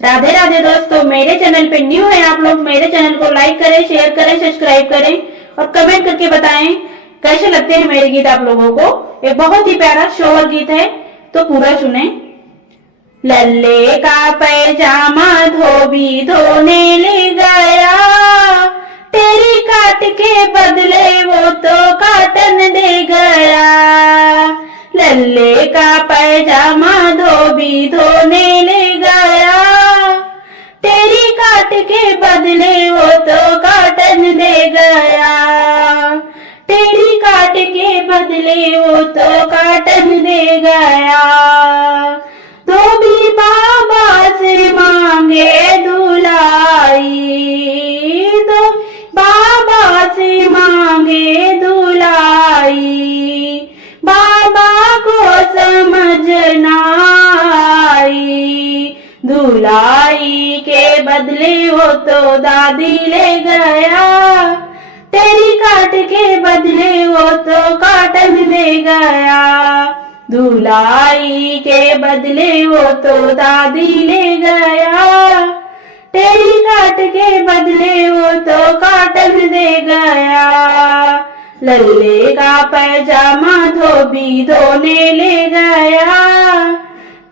राधे राधे दोस्तों, मेरे चैनल पे न्यू है आप लोग। मेरे चैनल को लाइक करें, शेयर करें, सब्सक्राइब करें और कमेंट करके बताएं कैसे लगते हैं मेरे गीत आप लोगों को। एक बहुत ही प्यारा शोर गीत है, तो पूरा सुने। लल्ले का पैजामा धोबी धोने ले गया, तेरी काट के बदले वो तो काटन दे गया। लल्ले का पैजामा धोबी धोने ले गया, तेरी काट के बदले वो तो काटन दे गया। तेरी काट के बदले वो तो काटन दे गया। धोबी बाबा से मांगे धुलाई, तो बाबा से मांगे धुलाई। बाबा को समझ ना आई, धुलाई के बदले वो तो दादी ले गया। तेरी काट के बदले वो तो काटन दे गया। धुलाई के बदले वो तो दादी ले गया। तेरी काट के बदले वो तो काटन दे गया। लल्ले का पैजामा धोबी धोने ले गया,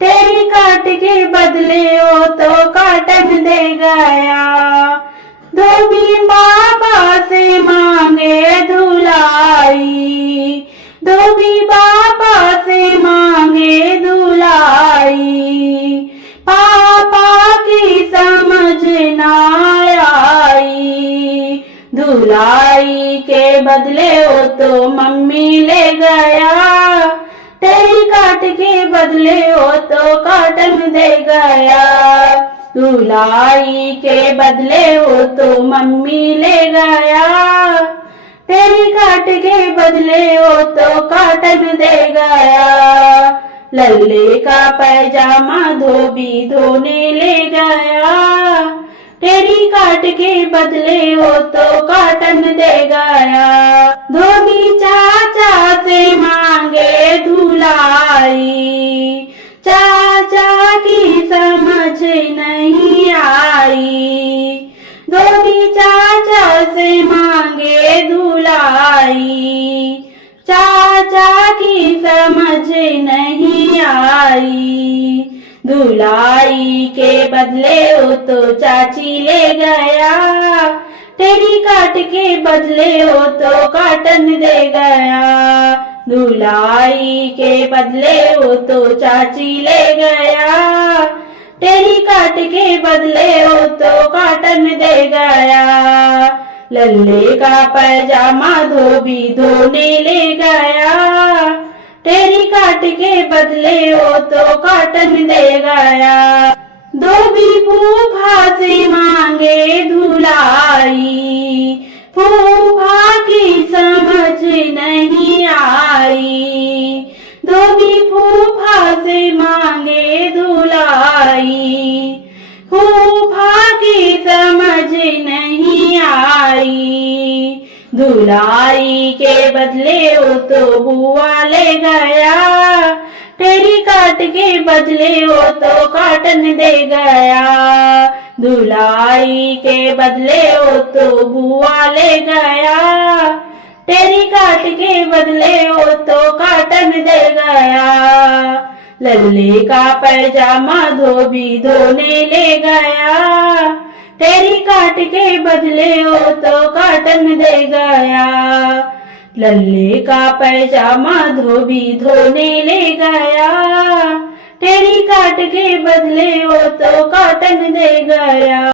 तेरी काट के बदले वो तो काटन दे गया। धोबी बाबा से मांगे धुलाई, धोबी बाबा से मांगे धुलाई। पापा की समझ ना आई, धुलाई के बदले वो तो मम्मी ले गया। तेरी काट के बदले वो तो काटन दे गया। धुलाई के बदले वो तो मम्मी ले गया। तेरी काट के बदले वो तो काटन दे गया। लल्ले का पैजामा धोबी धोने ले गया, तेरी काट के बदले वो तो काटन दे गया। धोबी चाचा से मांगे धुलाई, चाचा की समझ नहीं आई। धोबी चाचा से मांगे धुलाई, चाचा की समझ नहीं आई। धुलाई के बदले वो तो चाची ले गया। तेरी काट के बदले वो तो काटन दे गया। धुलाई के बदले वो तो चाची ले गया। तेरी काट के बदले वो तो काटन दे गया। लल्ले का पैजामा धोबी धोने ले गया, तेरी काट के बदले वो तो काटन दे गया। धोबी फूफा से मांगे धुलाई, फूफा की समझ नहीं आई। धोबी फूफा से मांगे धुलाई, फूफा की समझ नहीं आई। धुलाई के बदले वो तो बुआ ले गया। तेरी काट के बदले वो तो काटन दे गया। धुलाई के बदले वो तो बुआ ले गया। तेरी काट के बदले वो तो काटन दे गया। लल्ले का पैजामा धोबी धोने ले गया, तेरी काट के बदले वो तो काटन दे गया। लल्ले का पैजामा धोबी धोने ले गया, तेरी काट के बदले वो तो काटन दे गया।